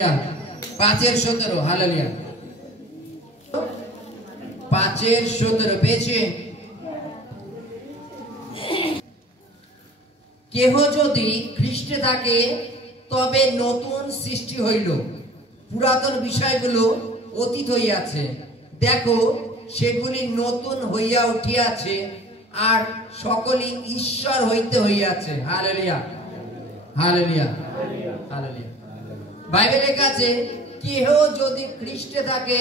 5:17 hallelujah 5:17 পেয়েছে। কেহ যদি খ্রিস্টে থাকে তবে নতুন সৃষ্টি হইল, পুরাতন বিষয়গুলো অতীত হইয়াছে, দেখো সেগুলি নতুন হইয়া উঠিয়াছে, আর সকলই ঈশ্বর হইতে হইয়াছে। Hallelujah hallelujah hallelujah. বাইবেলে কাছে কেহ যদি খ্রিস্টে থাকে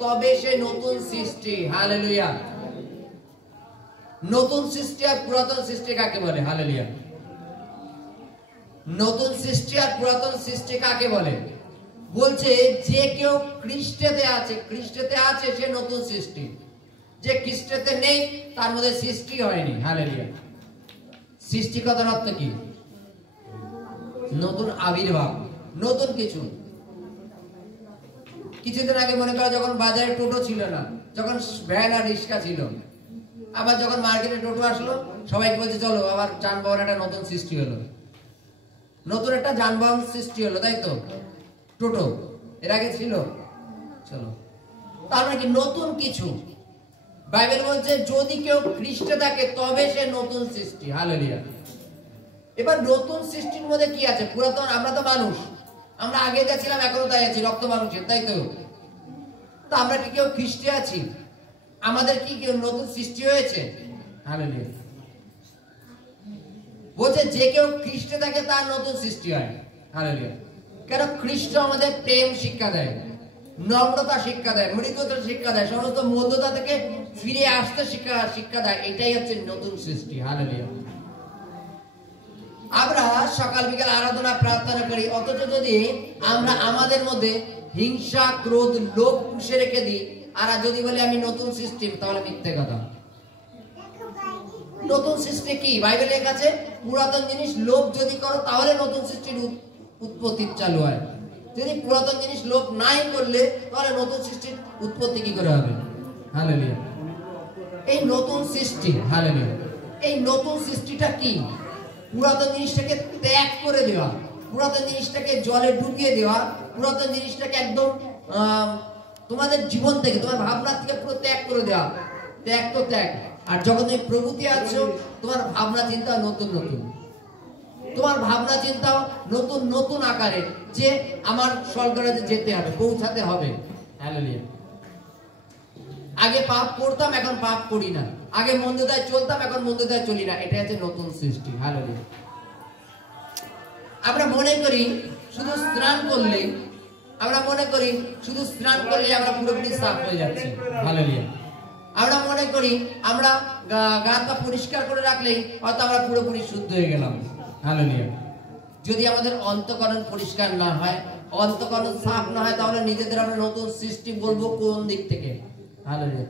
তবে সে নতুন সৃষ্টি। হালেলুয়া। নতুন সৃষ্টি আর পুরাতন সৃষ্টি কাকে বলে? হালেলুয়া। নতুন সৃষ্টি আর পুরাতন সৃষ্টি কাকে বলে? বলছে যে কেউ খ্রিস্টেতে আছে, খ্রিস্টেতে আছে সে নতুন সৃষ্টি। যে খ্রিস্টেতে নেই তার মধ্যে সৃষ্টি হয়নি। হালেলুয়া। সৃষ্টি কথার অর্থ কি? নতুন আবির্ভাব, নতুন কিছু। কিছুদিন আগে মনে করো যখন বাজারে টোটো ছিল না, যখন ভ্যান আর রিক্সা ছিল, আবার যখন মার্কেটে টোটো আসলো সবাইকে বলছে চলো আবার যানবাহন একটা নতুন সৃষ্টি হলো, নতুন একটা যানবাহন সৃষ্টি হলো, তাই তো? টোটো এর আগে ছিল, চলো তার মানে কি নতুন কিছু। বাইবেল বলছে যদি কেউ খ্রিস্টে থাকে তবে সে নতুন সৃষ্টি। হালেলুয়া। এবার নতুন সৃষ্টির মধ্যে কি আছে? পুরাতন, আমরা তো মানুষ, আমরা আগে যা ছিলাম এখনো তাই আছি, রক্ত মানুষের, তাই তো? তো আমরা কি কেউ খ্রিস্টে আছি? আমাদের কি কেউ নতুন সৃষ্টি হয়েছে? হালেলুয়া। বলছে যে কেউ খ্রিস্টে থাকে তার নতুন সৃষ্টি হয়। হালেলুয়া। কেন? খ্রিস্ট আমাদের প্রেম শিক্ষা দেয়, নম্রতা শিক্ষা দেয়, মৃদুতা শিক্ষা দেয়, সমস্ত মন্দতা থেকে ফিরে আসতে শিক্ষা দেয়। এটাই হচ্ছে নতুন সৃষ্টি। হালেলুয়া। আমরা সকাল বিকাল আরাধনা প্রার্থনা করি, অথচ যদি আমরা আমাদের মধ্যে হিংসা, ক্রোধ, লোভ পুষে রেখে দিই আর যদি বলি আমি নতুন সৃষ্টি, তাহলে মিথ্যে কথা। নতুন সৃষ্টি কি? বাইবেলের কাছে পুরাতন জিনিস লোভ যদি করো তাহলে নতুন সৃষ্টির উৎপত্তি চালু হয়। যদি পুরাতন জিনিস লোভ নাই করলে তাহলে নতুন সৃষ্টির উৎপত্তি কি করে হবে? হালেলুয়া। এই নতুন সৃষ্টি, হালেলুয়া, এই নতুন সৃষ্টিটা কি? পুরাতন জিনিসটাকে ত্যাগ করে দেওয়া, পুরাতন জিনিসটাকে জলে ডুবিয়ে দেওয়া, পুরাতন জিনিসটাকে একদম তোমাদের জীবন থেকে, তোমার ভাবনা থেকে পুরো ত্যাগ করে দেওয়া। ত্যাগ তো ত্যাগ। আর যখন তুমি প্রভুতে আছো তোমার ভাবনা চিন্তা নতুন নতুন, তোমার ভাবনা চিন্তাও নতুন নতুন আকারে, যে আমার স্বর্গে যেতে হবে, পৌঁছাতে হবে। হালেলুয়া। আগে পাপ করতাম এখন পাপ করি না, আগে মন্দতায় চলতাম এখন মন্দতায় চলি না। এটা হচ্ছে নতুন সৃষ্টি। হালেলুয়া। আমরা মনে করি শুধু স্নান করলে, আমরা মনে করি শুধু স্নান করলে আমরা পুরোপুরি সাফ হয়ে যাচ্ছি। হালেলুয়া। আমরা মনে করি আমরা গা পা পরিষ্কার করে রাখলেই হয়তো আমরা পুরোপুরি শুদ্ধ হয়ে গেলাম। হালেলুয়া। যদি আমাদের অন্তঃকরণ পরিষ্কার না হয়, অন্তঃকরণ সাফ না হয়, তাহলে নিজেদের আমরা নতুন সৃষ্টি বলবো কোন দিক থেকে? হালেলুয়া।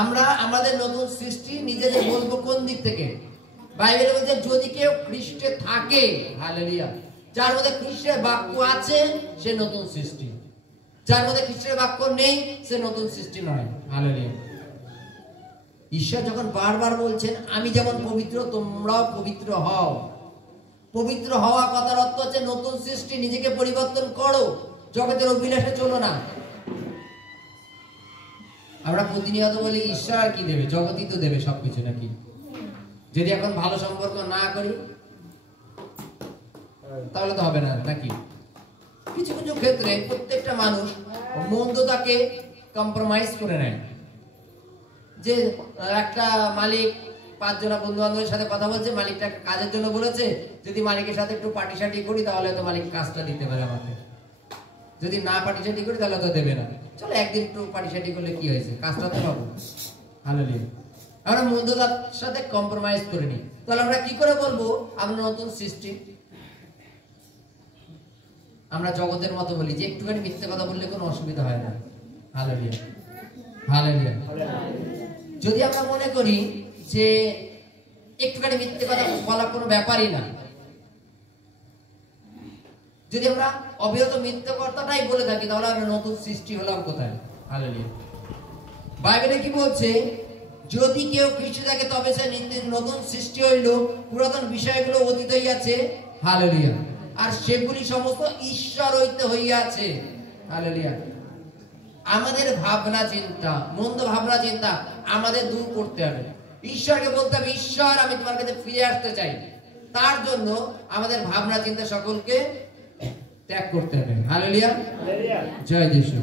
আমরা আমাদের নতুন সৃষ্টি নিজেদের বলবো কোন দিক থেকে? বাইবেলে বলছে যদি কেউ খ্রিস্টে থাকে, হালেলুয়া, যার মধ্যে খ্রিস্টের বাক্য আছে সে নতুন সৃষ্টি, যার মধ্যে খ্রিস্টের বাক্য নেই সে নতুন সৃষ্টি নয়। হালেলুয়া। ঈশ্বর যখন বারবার বলছেন আমি যেমন পবিত্র তোমরাও পবিত্র হও, পবিত্র হওয়া কথার অর্থ হচ্ছে নতুন সৃষ্টি, নিজেকে পরিবর্তন করো, জগতের অভিলাষে চলো না। আমরা প্রতিনিয়ত বলি ঈশ্বর আর কি দেবে, জগতই তো দেবে সবকিছু, নাকি? যদি এখন ভালো সম্পর্ক না করি তাহলে তো হবে না, নাকি? কিছু কিছু ক্ষেত্রে প্রত্যেকটা মানুষ মন্দতাকে কম্প্রোমাইজ করে নেয়। যে একটা মালিক 5 জনা বন্ধু বান্ধবের সাথে কথা বলছে, মালিকটা কাজের জন্য বলেছে যদি মালিকের সাথে একটু পার্টিসাটি করি তাহলে তো মালিক কাজটা দিতে পারে আমাকে, যদি না পার্টিসাটি করি তাহলে তো দেবে না। চলো একদিন একটু পার্টিসাটি করলে কি হয়েছে, কাজটা তো পাবো। হালেলুয়া। আমরা মন্দতার সাথে কম্প্রোমাইজ করে নিই, তাহলে আমরা কি করে বলবো আমরা নতুন সৃষ্টি? আমরা জগতের মতো বলি যে একটুখানি মিথ্যে কথা বললে কোনো অসুবিধা হয় না। Hallelujah hallelujah. যদি আমরা মনে করি যে একটুখানি মিথ্যে কথা বলা কোনো ব্যাপারই না, যদি আমরা অবিরত মিথ্যে কথাটাই বলে থাকি, তাহলে আমরা নতুন সৃষ্টি হলাম কোথায়? হালেলুয়া। বাইবেলে কি বলছে? যদি কেউ খ্রিস্টে থাকে তবে সে নতুন সৃষ্টি হইল, পুরাতন বিষয়গুলো অতীত হইয়াছে। হালেলুয়া। আর সেগুলি সমস্ত ঈশ্বর হইতে হইয়াছে। হালেলুয়া। আমাদের ভাবনা চিন্তা, মন্দ ভাবনা চিন্তা আমাদের দূর করতে হবে। ঈশ্বরকে বলতে হবে, ঈশ্বর আমি তোমার কাছে ফিরে আসতে চাই। তার জন্য আমাদের ভাবনা চিন্তা সকলকে ত্যাগ করতে হবে। হালেলুয়া, জয় যিশু।